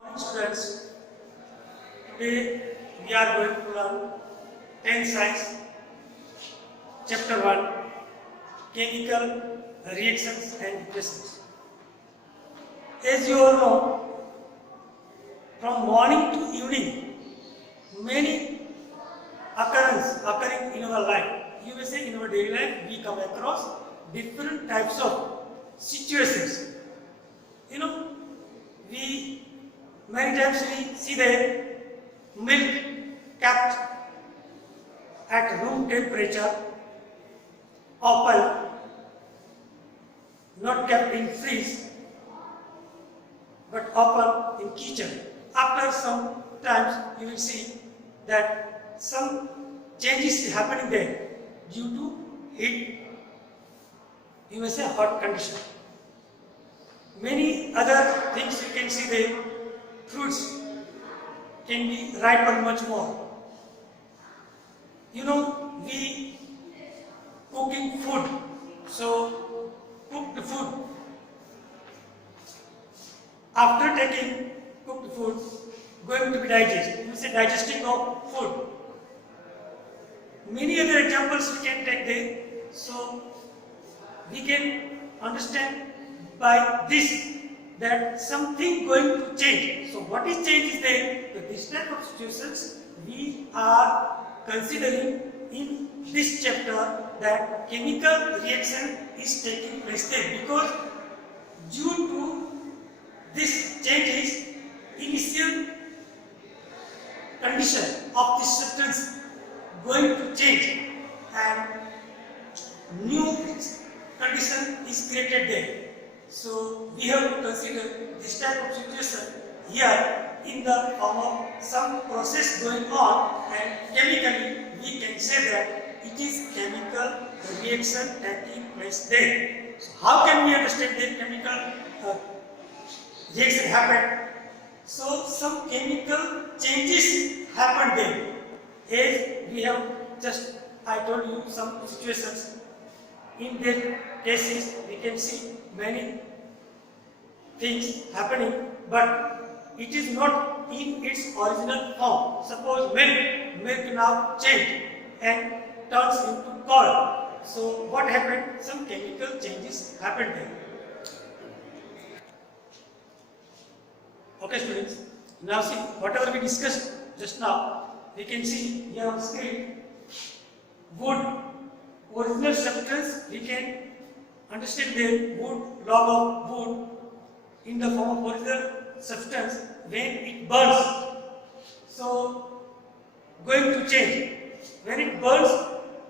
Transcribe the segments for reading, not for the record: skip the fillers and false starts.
Students, today we are going to learn 10th Science, Chapter 1, Chemical Reactions and Equations. As you all know, from morning to evening, many occurrences occurring in our life. You may say in our daily life, we come across different types of situations. We many times we see the milk kept at room temperature, open, not kept in freeze, but open in kitchen. After some times, you will see that some changes is happening there due to heat. You may say hot condition. Many other things you can see there. Fruits can be ripen much more. We cooking food, so cook the food. After taking cooked food, going to be digested. You say digesting of food. Many other examples we can take there. So we can understand by this that something going to change. So what is change is there? That this type of situations we are considering in this chapter, that chemical reaction is taking place there, because due to this changes, initial condition of this substance going to change and new condition is created there. So we have to consider this type of situation here in the form of some process going on, and chemically we can say that it is chemical reaction taking place there. So how can we understand the chemical reaction happen? So some chemical changes happen there. As we have I told you some situations. In their cases, we can see many things happening, but it is not in its original form. Suppose milk now change and turns into curd. So what happened? Some chemical changes happened there. Okay, students. Now see, whatever we discussed just now, we can see here on screen. Wood, original substance, we can understand the wood, log of wood in the form of original substance when it burns. So going to change. When it burns,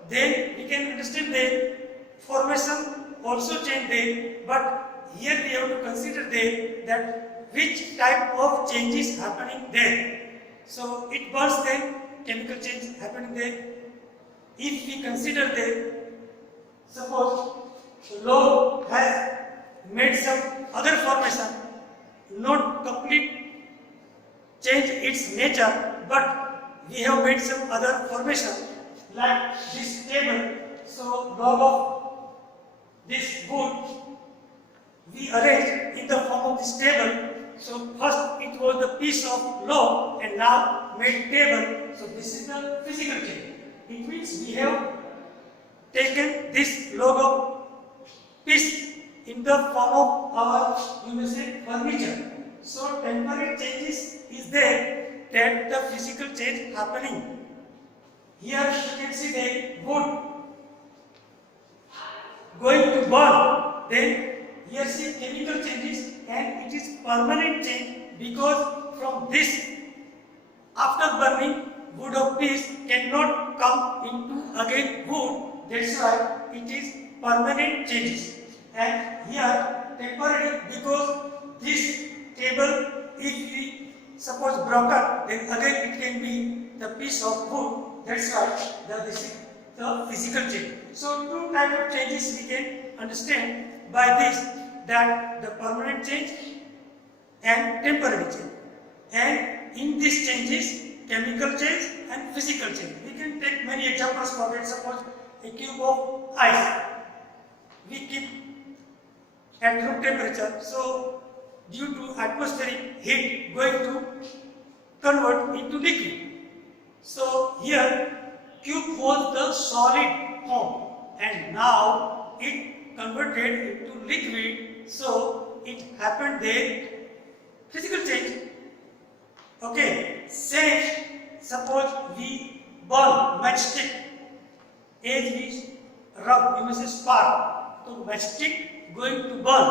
then we can understand the formation also change there, but here we have to consider there that which type of change is happening there. So it burns, then chemical change happening there. If we consider that, suppose log has made some other formation, not complete change its nature, but we have made some other formation like this table. So log of this wood we arrange in the form of this table. So first it was the piece of log and now made table. So this is the physical change. It means we have taken this logo piece in the form of our, you may say, furniture. So temporary changes is there, that the physical change happening. Here you can see the wood going to burn. Then here see chemical changes, and it is permanent change, because from this, after burning, wood of piece cannot come into again wood. That's why it is permanent changes. And here temporary, because this table, if we suppose broken, then again it can be the piece of wood. That's why this is the physical change. So two types of changes we can understand by this, that the permanent change and temporary change. And in these changes, chemical change and physical change. We can take many examples for it. Suppose a cube of ice we keep at room temperature. So due to atmospheric heat going to convert into liquid. So here cube was the solid form and now it converted into liquid, so it happened there physical change. Okay, say suppose we burn matchstick, as we rub, you may say spark, so matchstick going to burn,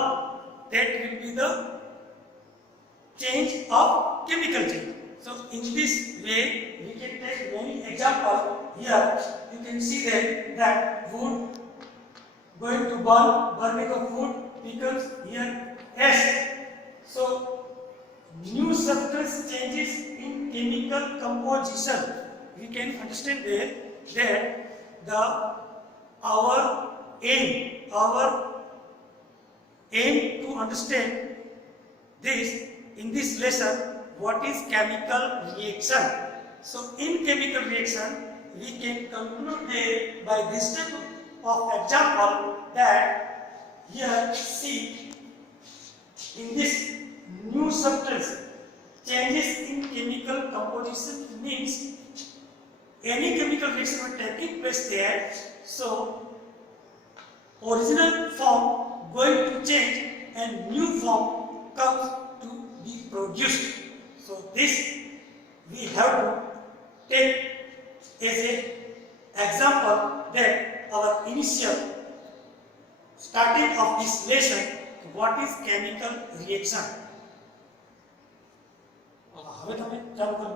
that will be the change of chemical change. So in this way we can take many examples. Here you can see that wood going to burn, burning of wood becomes here S. So new substance changes in chemical composition. We can understand there that our aim to understand this in this lesson, what is chemical reaction. So in chemical reaction we can conclude there by this type of example that here see in this new substance changes in chemical composition means any chemical reaction will taking place there, so original form going to change and new form comes to be produced. So this we have to take as a example that our initial starting of this lesson, what is chemical reaction. હવે તમે ચાલુ કરો.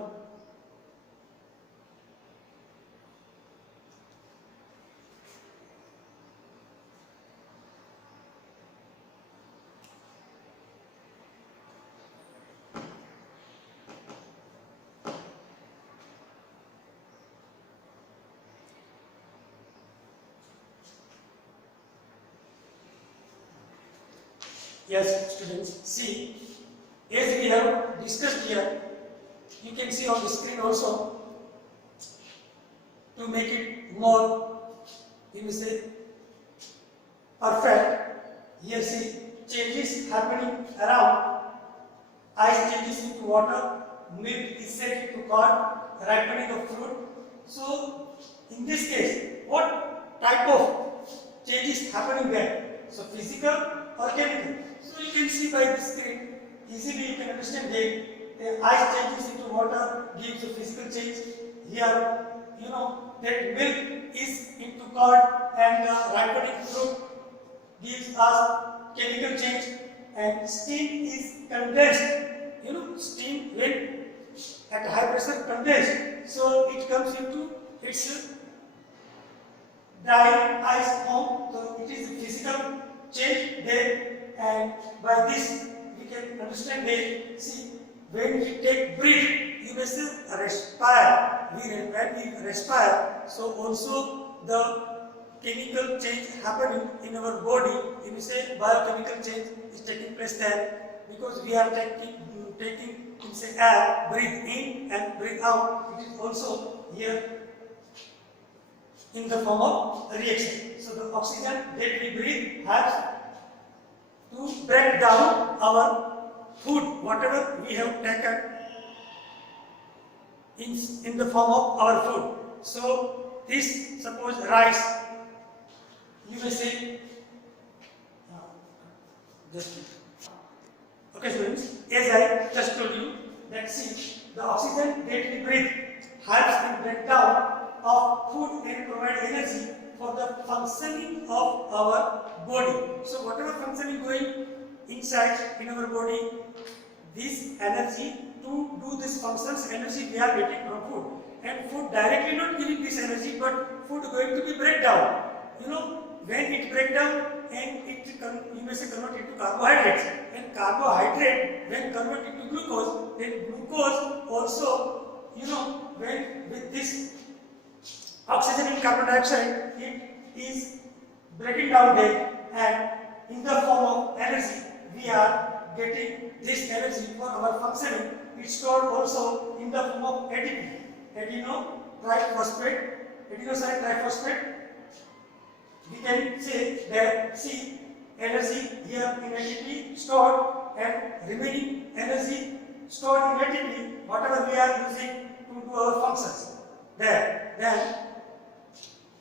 Yes, students, see, as we have discussed here, you can see on the screen also, to make it more, you may say, perfect. Here see, changes happening around, ice changes into water, milk is set into curd, ripening of fruit. So, in this case, what type of changes happening there? So, physical or chemical? So you can see by this screen, easily you can understand that the ice changes into water gives a physical change. Here, you know that milk is into curd and ripening fruit gives us chemical change, and steam is condensed. You know, steam when at high pressure condensed, so it comes into its dry ice form. So it is a physical change there. And by this we can understand that, see, when we take breath, you may say respire. When we respire, so also the chemical change happening in our body, you may say biochemical change is taking place there, because we are taking you say air, breathe in and breathe out. It is also here in the form of reaction. So the oxygen that we breathe has to break down our food, whatever we have taken in the form of our food. So this, suppose rice, you may say, okay students, as I just told you that, see, the oxygen that we breathe helps in breakdown of food and provide energy for the functioning of our body. So whatever functioning going inside in our body, this energy to do this functions, energy we are getting from food. And food directly not giving this energy, but food going to be breakdown. You know, when it break down and it you may say convert into carbohydrates, and carbohydrate when convert into glucose, then glucose also, you know, when with this oxygen and carbon dioxide, it is breaking down there, and in the form of energy we are getting this energy for our functioning. It's stored also in the form of ATP, adenosine triphosphate. We can say that, see, energy here in ATP stored and remaining energy stored in ATP, whatever we are using to do our functions. There, then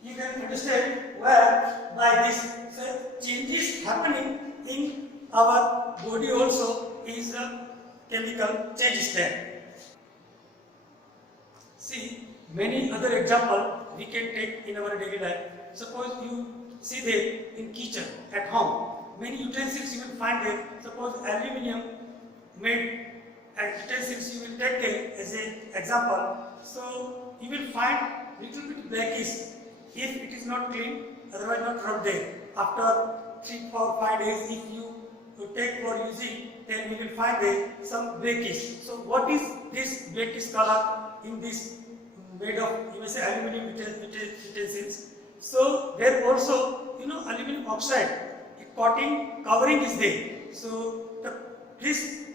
you can understand where by this changes happening in our body also is chemical changes there. See, many other example we can take in our daily life. Suppose you see there in kitchen at home, many utensils you will find there. Suppose aluminium made and utensils you will take there as an example. So you will find little bit blackish if it is not clean, otherwise not rubbed there. After 3, 4, 5 days, if you take for using, then we will find there some blackish. So what is this blackish color in this made of, you may say, aluminium utensils? So there also, aluminum oxide covering is there. So this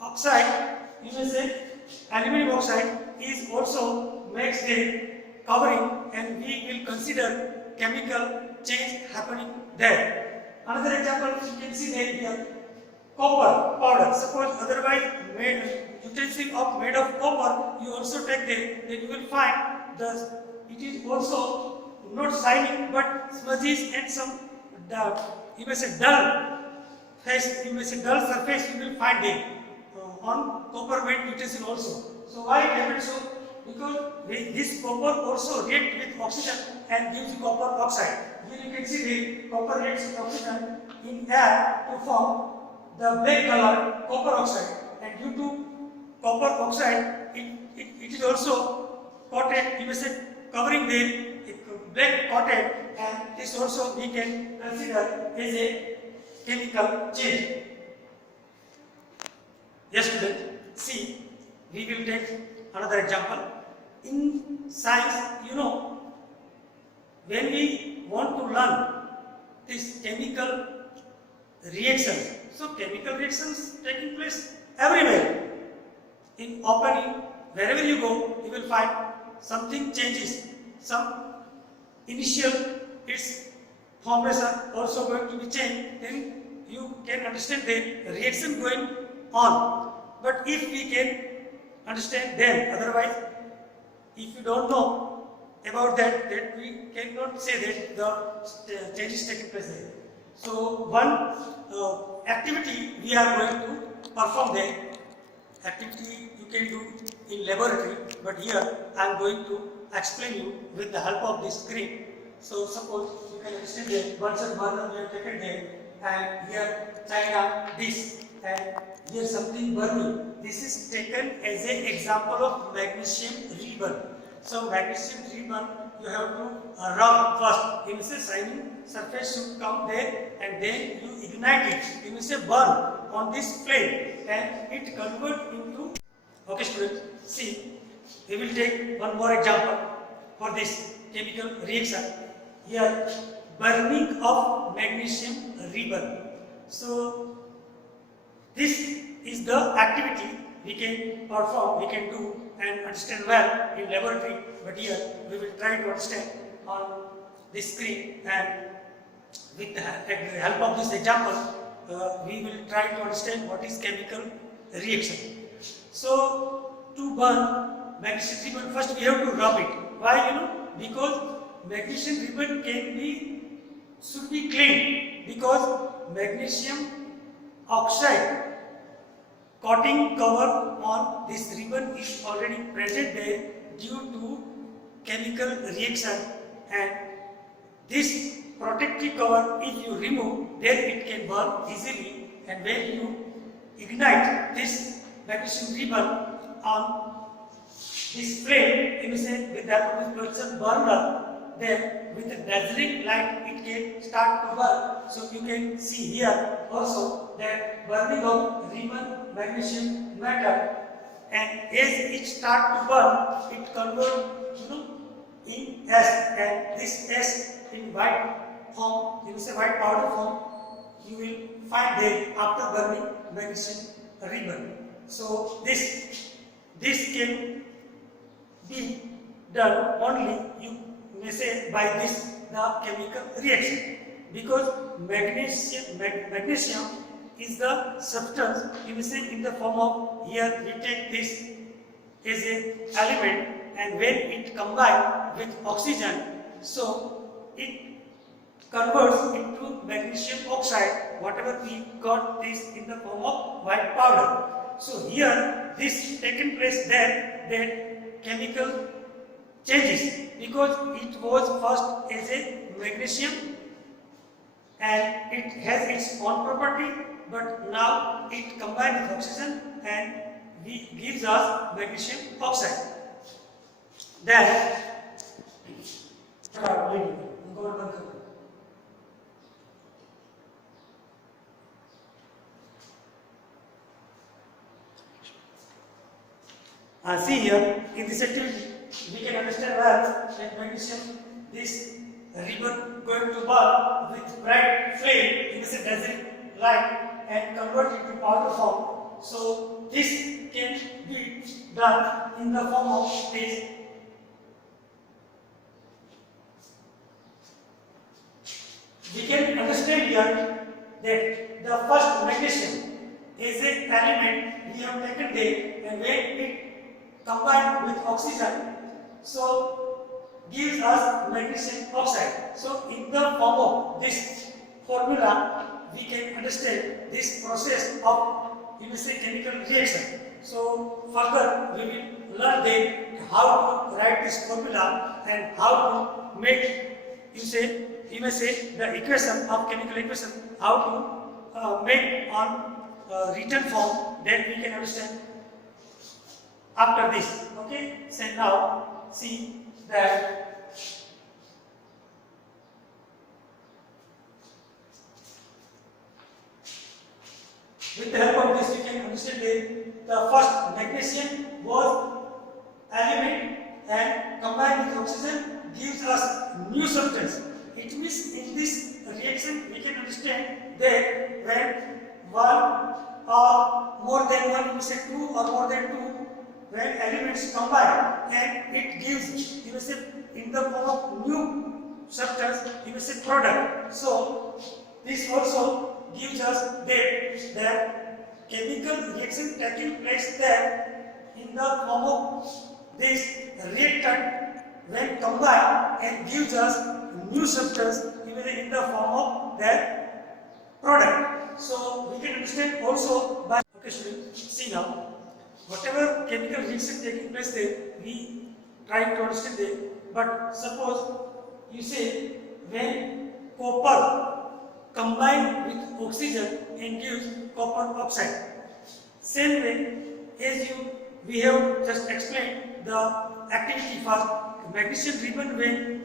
oxide, you may say, aluminum oxide is also makes the covering, and we will consider chemical change happening there. Another example you can see there here, copper powder. Suppose otherwise made of copper, you also take there, then you will find it is also not shining but smudges and some you may say dull face, you may say dull surface you will find there on copper made utensil also. So why it happens so? Because this copper also reacts with oxygen and gives copper oxide. Here you can see the copper reacts with oxygen in air to form the black color copper oxide, and due to copper oxide it is also coated, you may say covering the black coated, and this also we can consider as a chemical change. Yes, student, see, we will take another example. In science, when we want to learn this chemical reactions, so chemical reactions taking place everywhere. In opening, wherever you go, you will find something changes. Some initial its formation also going to be changed. Then you can understand the reaction going on. But if we can understand them, otherwise, if you don't know about that, then we cannot say that the change is taking place there. So one activity we are going to perform there. Activity you can do in laboratory, but here I am going to explain you with the help of this screen. So suppose you can understand that Bunsen burner we have taken there, and here China dish, and here something burning. This is taken as an example of magnesium ribbon. So magnesium ribbon you have to rub first. You may say shining surface should come there, and then you ignite it. You may say burn on this flame, and it convert into. Okay, students, see, we will take one more example for this chemical reaction. Here, burning of magnesium ribbon. So this is the activity we can perform, we can do and understand well in laboratory, but here we will try to understand on this screen, and with the help of this example, we will try to understand what is chemical reaction. So to burn magnesium ribbon, first we have to rub it. Why? Because magnesium ribbon should be clean, because magnesium oxide coating cover on this ribbon is already present there due to chemical reaction, and this protective cover, if you remove, then it can burn easily, and when you ignite this magnesium ribbon on this flame, you may say with that of this Bunsen burner, then with the dazzling light it can start to burn. So you can see here also that burning of ribbon magnesium metal, and as it start to burn, it converts in ash, and this ash in white form, you say white powder form, you will find there after burning magnesium ribbon. So this can be done only, you may say, by the chemical reaction, because magnesium is the substance, you may say in the form of, here we take this as a element, and when it combines with oxygen, so it converts into magnesium oxide, whatever we got this in the form of white powder. So here this taken place that chemical changes, because it was first as a magnesium and it has its own property, but now it combines with oxygen and gives us magnesium oxide. Then see here in this activity we can understand well that magnesium, this ribbon going to burn with bright flame in this dazzling light and convert it to powder form. So this can be done in the form of this. We can understand here that the first magnesium is an element we have taken there, and when it combined with oxygen, so gives us magnesium oxide. So in the form of this formula, we can understand this process of, you may say, chemical reaction. So further we will learn then how to write this formula and how to make, you may say the equation of chemical equation, how to make on written form, then we can understand after this. Okay, so now see that with the help of this you can understand that the first magnesium was element and combined with oxygen gives us new substance. It means in this reaction we can understand that when one or more than one, you say two or more than two, when elements combine and it gives, you may say, in the form of new substance, you may say product. So this also gives us that chemical reaction taking place there in the form of this reactant when combined and gives us new substance, you may say, in the form of that product. So we can understand also by, okay students, see now. Whatever chemical reaction taking place there, we try to understand there. But suppose you say when copper combine with oxygen and gives copper oxide. Same way as we have just explained the activity for magnesium ribbon when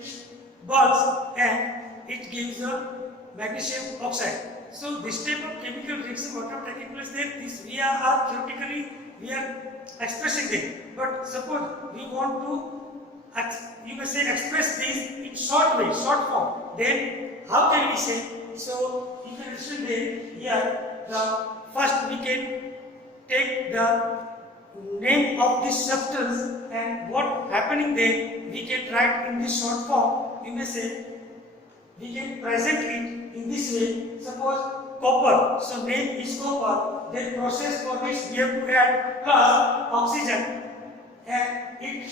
burns and it gives a magnesium oxide. So this type of chemical reaction whatever taking place there, this we are theoretically we are expressing them. But suppose we want to, you may say, express this in short way, short form. Then how can we say? So you can understand that here the first we can take the name of this substance and what happening there we can write in this short form. You may say we can present it in this way. Suppose copper, so name is copper. Then process for which we have to add plus oxygen, and it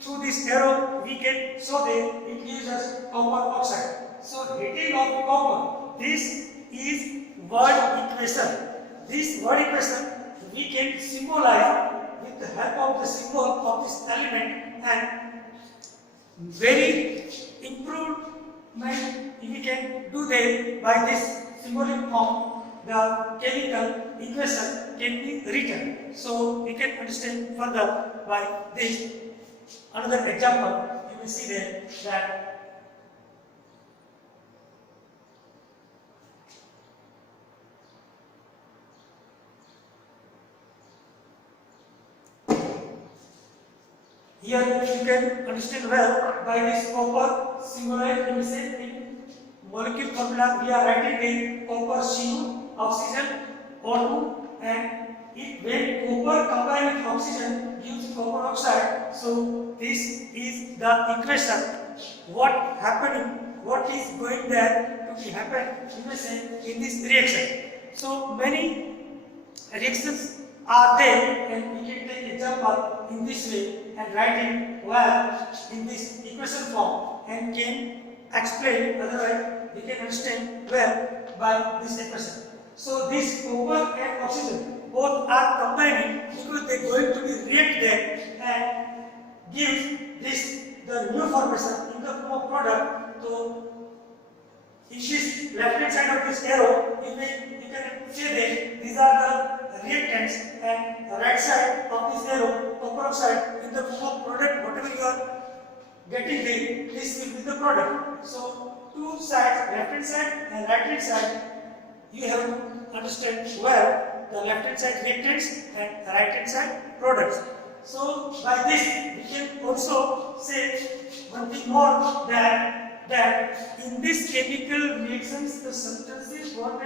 through this arrow we can show that it gives us copper oxide. So heating of copper. This is word equation. This word equation we can symbolize with the help of the symbol of this element, and very improvement we can do that by this symbolic form. The chemical equation can be written. So we can understand further by this. Another example, you will see there that here you can understand well by this copper symbolized, you will say in molecule formula we are writing in copper Cu, oxygen O2, and when copper combined with oxygen gives copper oxide. So this is the equation. What happening? What is going there to be happen? You may say in this reaction. So many reactions are there, and we can take example in this way and write it well in this equation form and can explain, otherwise we can understand well by this equation. So this copper and oxygen both are combining because they are going to be reacted and give this the new formation in the form of product. So in this left hand side of this arrow, you can say that these are the reactants, and the right side of this arrow, copper oxide, in the form of product, whatever you are getting there, this will be the product. So two sides, left hand side and right hand side, you have to understand well the left hand side reactants and right hand side products. So by this we can also say one thing more, that in this chemical reactions the substances what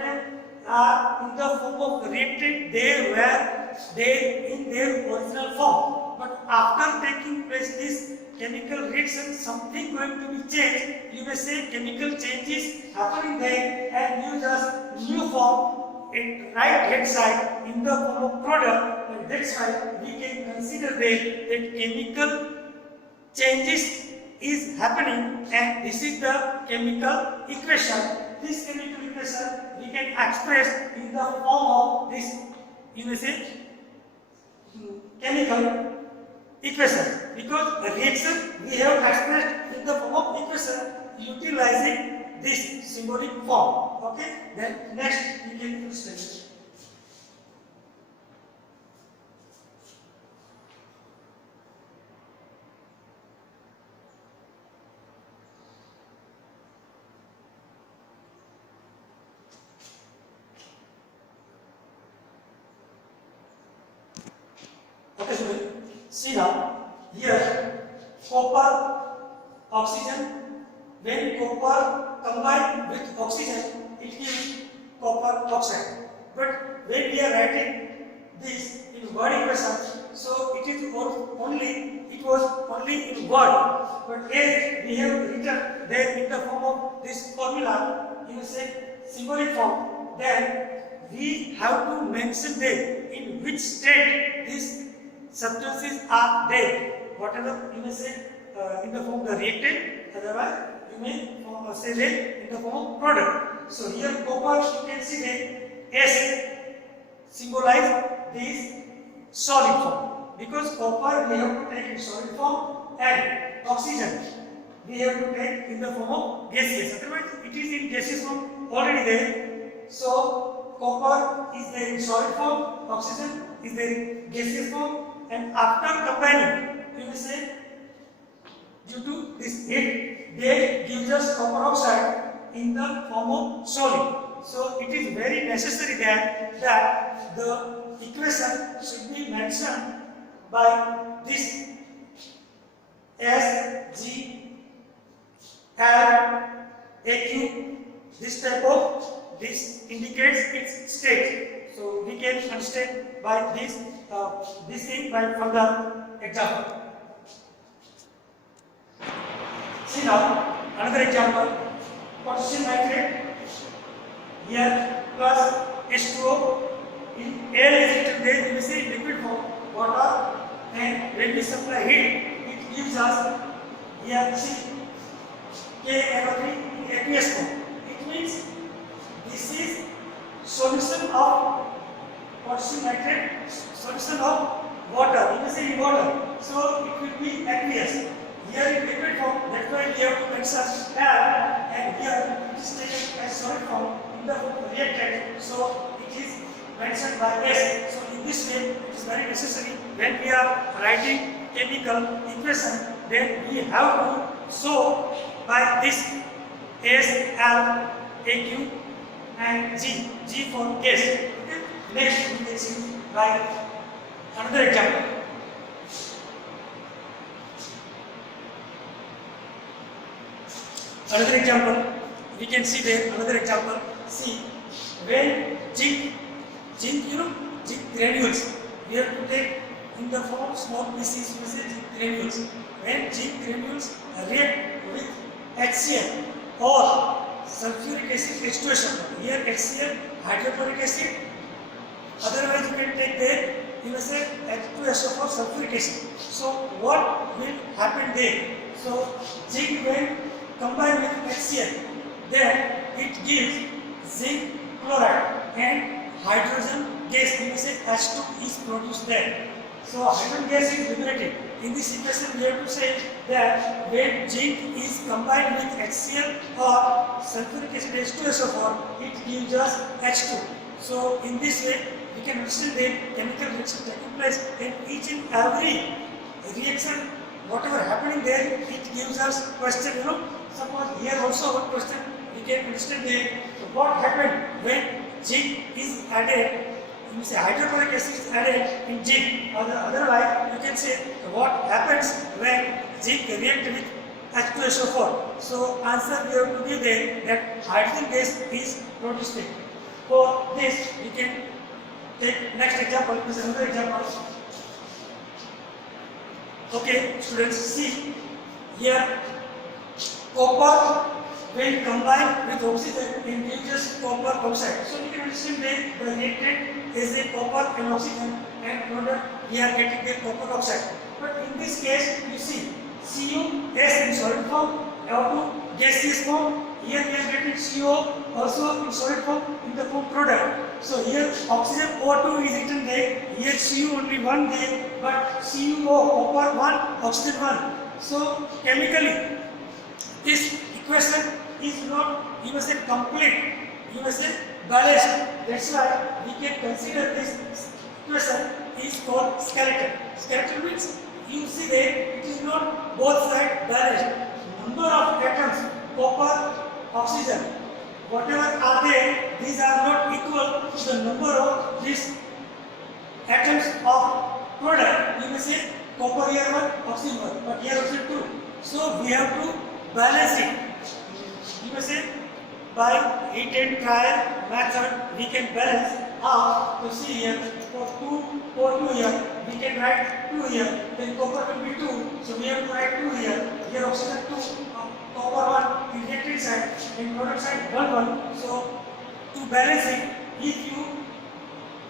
are in the form of reactant, they were there in their original form, but after taking place this chemical reaction, something going to be changed. You may say chemical changes happening there and use as new form in right hand side in the form of product, and that's why we can consider that chemical changes is happening, and this is the chemical equation. This chemical equation we can express in the form of this, you may say, chemical equation, because the reaction we have expressed in the form of equation utilizing this symbolic form. Okay, then next we can illustrate. Okay, so see now here copper, oxygen. When copper combined with oxygen, it gives copper oxide. But when we are writing this in word equation, so it was only in word. But as we have written there in the form of this formula, you say symbolic form, then we have to mention there in which state these substances are there. Whatever you may say in the form of the reactant, otherwise you may say that in the form of product. So here copper, you can see that S symbolize this solid form, because copper we have to take in solid form and oxygen we have to take in the form of gaseous. Otherwise it is in gaseous form already there. So copper is there in solid form, oxygen is there in gaseous form, and after combining, you will say due to this heat, they gives us copper oxide in the form of solid. So it is very necessary that the equation should be mentioned by this S, G, L, AQ. This type of, this indicates its state. So we can understand by this thing by further example. See now another example. Potassium nitrate here plus H2O. In air is written there, you will see liquid form water, and when we supply heat, it gives us here see KNO3 in aqueous form. It means this is solution of potassium nitrate, solution of water. You may say in water, so it will be aqueous. Here in liquid form, that's why we have to mention L, and here it is taken as solid form in the reactant, so it is mentioned by S. So in this way, it is very necessary when we are writing chemical equation, then we have to show by this S, L, AQ and G, G for gas. Okay? Next we can see by another example. Another example, we can see there another example. See, when zinc, zinc granules, we have to take in the form of small pieces, we say zinc granules. When zinc granules react with HCl or sulfuric acid H2SO4. Here HCl hydrochloric acid. Otherwise you can take there you will say H2SO4 sulfuric acid. So what will happen there? So zinc when combined with HCl, then it gives zinc chloride and hydrogen gas, we say H2 is produced there. So hydrogen gas is liberated. In this equation we have to say that when zinc is combined with HCl or sulfuric acid H2SO4, it gives us H2. So in this way we can understand the chemical reaction taking place in each and every reaction. Whatever happening there, it gives us question. Suppose here also one question we can understand the what happened when zinc is added. You say hydrochloric acid is added in zinc. Otherwise, you can say what happens when zinc reacts with H2SO4. So answer we have to give there that hydrogen gas is produced. For this, we can take next example. This is another example. Okay, students, see here copper when combined with oxygen it gives us copper oxide. So we can understand that the reactant is a copper and oxygen, and product we are getting the copper oxide. But in this case, you see CuS in solid form, O2 gaseous form. Here we are getting CO also in solid form in the form product. So here oxygen O2 is written there, here Cu only one there, but CuO copper 1, oxygen 1. So chemically this equation is not, you must say, complete, you must say balanced. That's why we can consider this equation is called skeleton. Skeleton means you see there it is not both sides balanced. Number of atoms, copper, oxygen, whatever are there, these are not equal to the number of these atoms of product. You may say copper here 1, oxygen 1, but here oxygen 2. So we have to balance it. You may say by heat and trial method we can balance. How to see here for 2 here we can write 2 here, then copper will be 2, so we have to write 2 here. Here oxygen 2, copper 1 in reactant side and product side 1. So to balance it, if you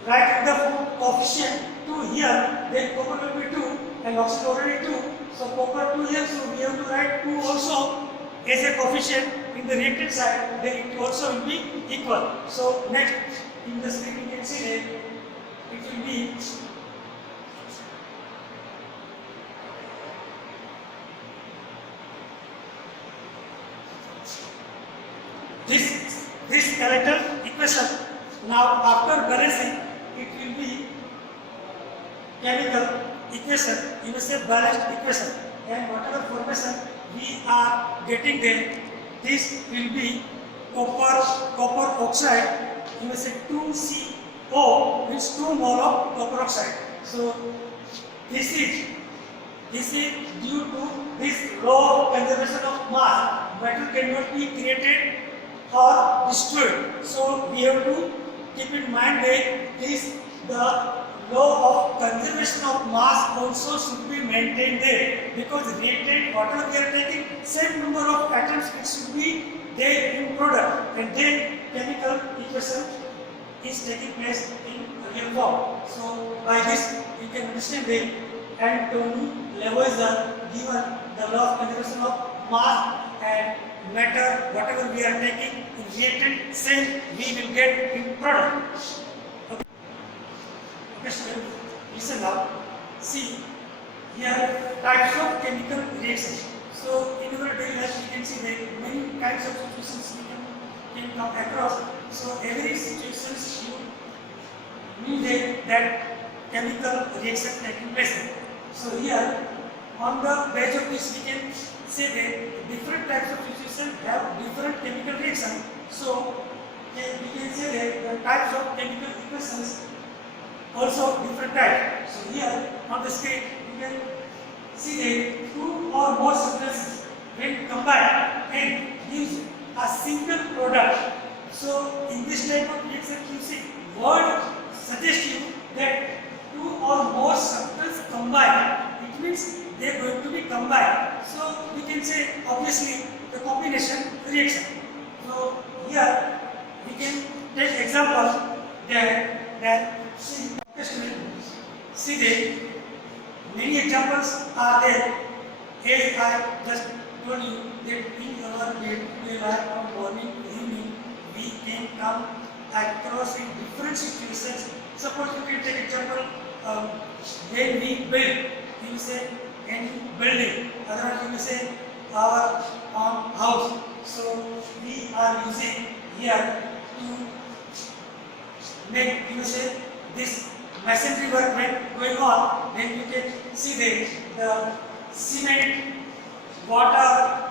write the coefficient 2 here, then copper will be 2 and oxygen already 2. So copper 2 here, so we have to write 2 also as a coefficient in the reactant side, then it also will be equal. So next in the screen you can see that it will be this skeletal equation. Now after balancing, it will be chemical equation, you will say balanced equation, and whatever formation we are getting there, this will be copper oxide, you will say 2CO means 2 mole of copper oxide. So this is due to this law of conservation of mass, matter cannot be created or destroyed. So we have to keep in mind that the law of conservation of mass also should be maintained there, because reactant whatever we are taking, same number of atoms it should be there in product, and then chemical equation is taking place in real form. So by this you can understand that Anthony Lavoisier given the law of conservation of mass and matter whatever we are taking in reactant, same we will get in product. Okay, students, listen now. See here types of chemical reactions. So in our daily life we can see that many kinds of situations we can come across. So every situation you need that chemical reaction taking place. So here on the base of this we can say that different types of situations have different chemical reaction. So we can say that the types of chemical equations also different types. So here on the screen you can see that 2 or more substances when combined and gives a single product. So in this type of reaction you see word suggests you that 2 or more substances combined. It means they are going to be combined. So we can say obviously the combination reaction. So here we can take example that see that many examples are there. As I just told you that in our day-to-day life from morning to evening we can come across in different situations. Suppose you can take example when we build, you will say any building, otherwise you will say our own house. So we are using here to make, you will say, this masonry work when going on, then you can see that the cement, water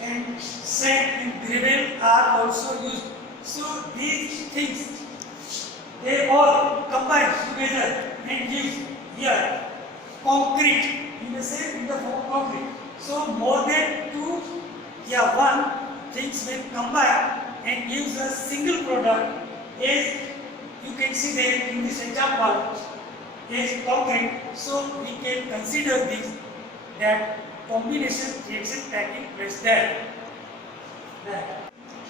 and sand and gravel are also used. So these things, they all combine together and give here concrete, you may say in the form of concrete. So more than two, one things will combine and gives a single product, as you can see there in this example is concrete. So we can consider this that combination reaction taking place there.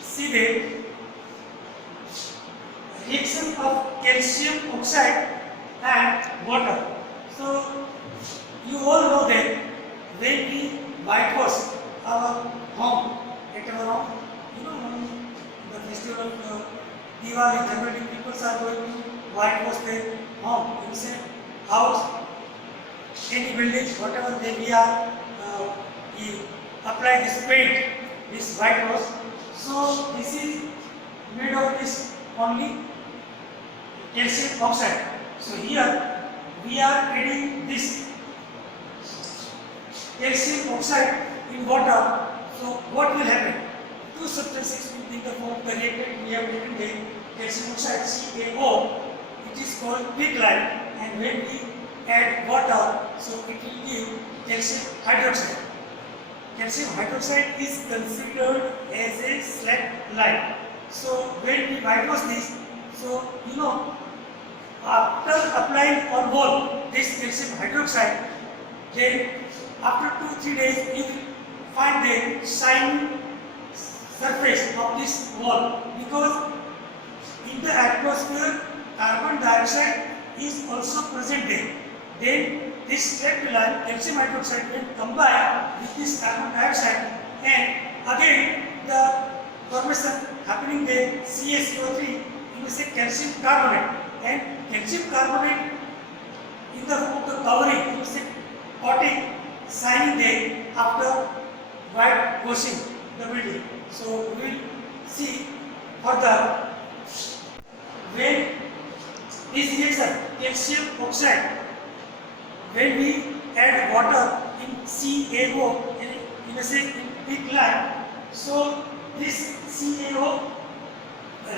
See the reaction of calcium oxide and water. So you all know that when we whitewash our home, at our home, you know, the festival of Diwali, generally people are going to whitewash their home, you say house, any building, whatever they are, you apply this paint, this whitewash. So this is made of this only calcium oxide. So here we are adding this calcium oxide in water. So what will happen? Two substances will be the form of the reactant. We have written the calcium oxide CaO. It is called quicklime, and when we add water, so it will give calcium hydroxide. Calcium hydroxide is considered as a slack lime. So when we whitewash this, so you know, after applying on wall this calcium hydroxide, then after 2-3 days you will find the shiny surface of this wall, because in the atmosphere carbon dioxide is also present there. Then this slack lime calcium hydroxide will combine with this carbon dioxide, and again the formation happening there CaCO3, you will say calcium carbonate, and calcium carbonate in the form of the covering, you will say coating, shining there after whitewashing the building. So we will see further when this reaction calcium oxide, when we add water in CaO, in quicklime, so this CaO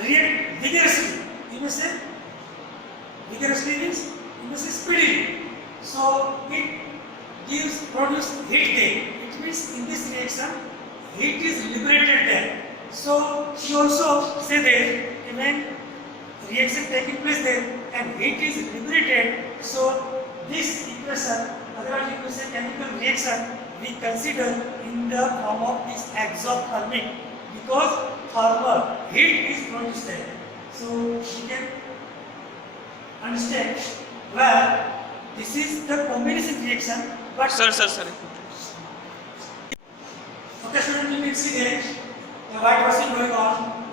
react vigorously. You may say vigorously means you may say speedily. So it produce heat there. It means in this reaction heat is liberated there. So you also say that when reaction taking place there and heat is liberated, so this equation, otherwise you can say chemical reaction, we consider in the form of this exothermic, because thermal heat is produced there. So we can understand well this is the combination reaction. But Sir. Okay, students, you can see that the whitewashing going on,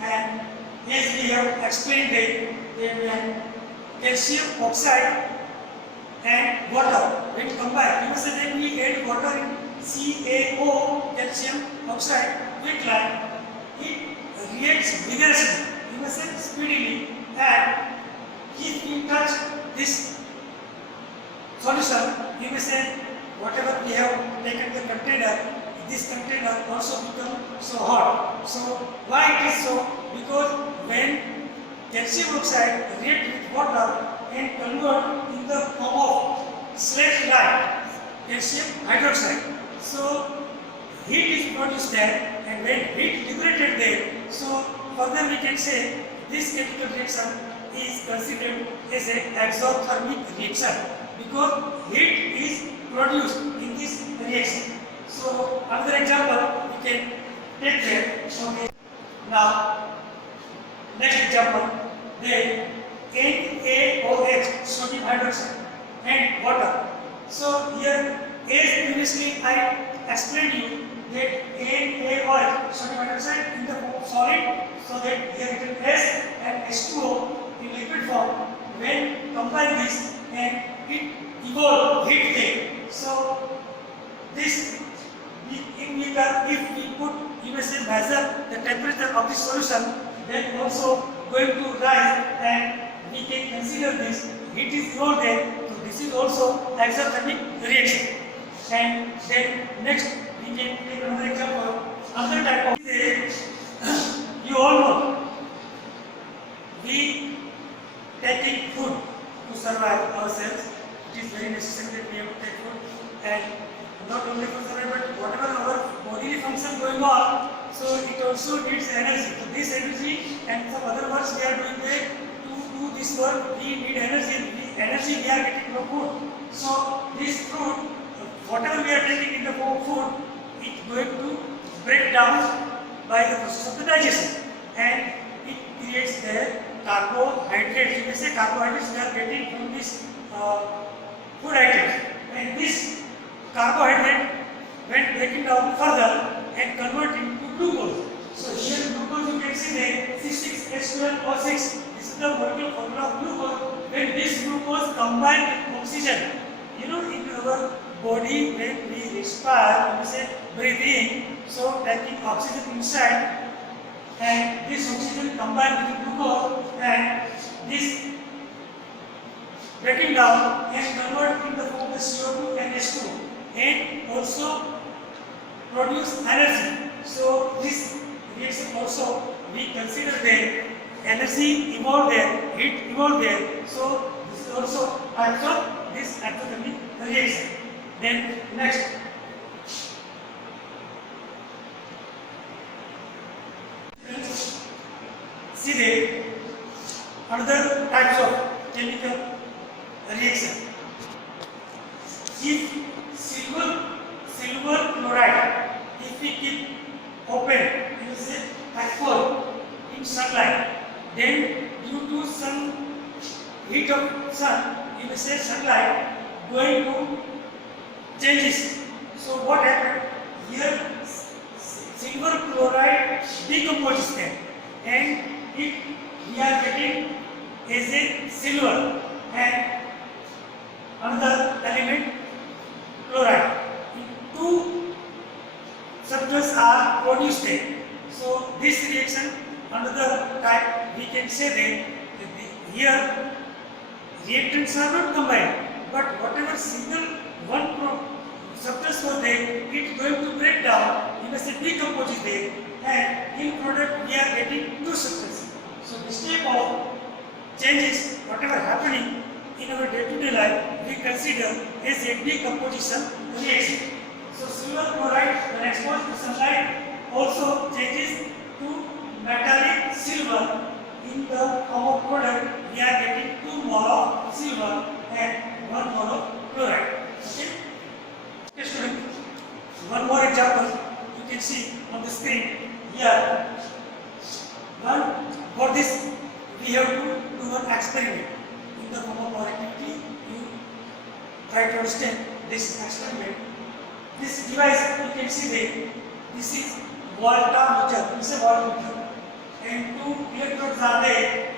and as we have explained that calcium oxide and water when combined, you must say that we add water in CaO, calcium oxide, quicklime, it reacts vigorously, you must say speedily, and if we touch this solution, you may say whatever we have taken the container, this container also become so hot. So why it is so? Because when calcium oxide react with water and convert in the form of slack lime, calcium hydroxide, so heat is produced there, and when heat liberated there, so further we can say this chemical reaction is considered as an exothermic reaction, because heat is produced in this reaction. So another example we can take there. Okay. Now, next example, then NaOH, sodium hydroxide, and water. So here, as previously I explained you that NaOH, sodium hydroxide in the form of solid, so that here written S and H2O in liquid form. When combine this and it evolve heat there. So this if we put, you may say, measure the temperature of the solution, then also going to rise, and we can consider this heat is evolved there. So this is also exothermic reaction. And then next we can take another example. Another type of you all know we taking food to survive ourselves. It is very necessary that we have to take food, and not only for survival, but whatever our bodily function going on, so it also needs energy. So this energy and some other works we are doing there, to do this work we need energy. The energy we are getting from food. So this food, whatever we are taking in the form of food, it is going to break down by the process of the digestion, and it creates the carbohydrates. You may say carbohydrates we are getting from this food items, and this carbohydrate when breaking down further and converted into glucose. So here glucose you can see there 6,6H12O6. This is the molecular formula of glucose. When this glucose combined with oxygen, you know, in our body when we respire, we say breathing, so taking oxygen inside, and this oxygen combined with glucose, and this breaking down and convert in the form of CO2 and H2, and also produce energy. So this reaction also we consider there energy evolved there, heat evolved there. So this is also types of this exothermic reaction. Then next, see there another types of chemical reaction. If silver chloride, if we keep open, you say exposed in sunlight, then due to some heat of sun, you may say sunlight going to changes. So what happened here? Silver chloride decomposes them, and it we are getting as a silver, and another element chloride. Two substances are produced there. So this reaction, another type, we can say that here reactants are not combined, but whatever single one substance was there, it is going to break down, you may say decompose there, and in product we are getting two substances. So this type of changes, whatever happening in our day-to-day life, we consider as a decomposition reaction. So silver chloride when exposed to sunlight also changes to metallic silver. In the form of product, we are getting 2 mole of silver and 1 mole of chloride. Okay? Okay, student. One more example you can see on the screen here. For this, we have to do one experiment. In the form of our activity, you try to understand this experiment. This device you can see there. This is voltmeter. It's a voltmeter, and 2 electrodes are there.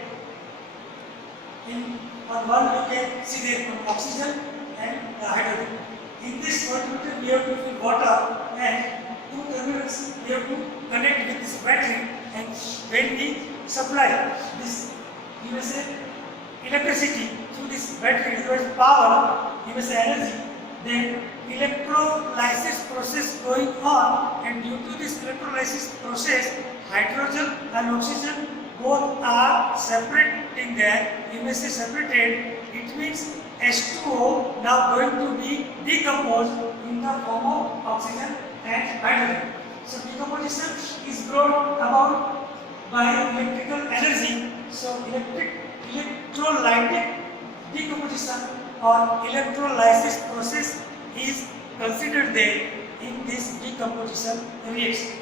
On one you can see there oxygen and the hydrogen. In this voltmeter we have to fill water, and 2 terminals we have to connect with this battery, and when we supply this, you may say electricity through this battery, requires power, you may say energy, then electrolysis process going on, and due to this electrolysis process, hydrogen and oxygen both are separating there, you may say separated. It means H2O now going to be decomposed in the form of oxygen and hydrogen. So decomposition is brought about by electrical energy. So electrolytic decomposition or electrolysis process is considered there in this decomposition reaction.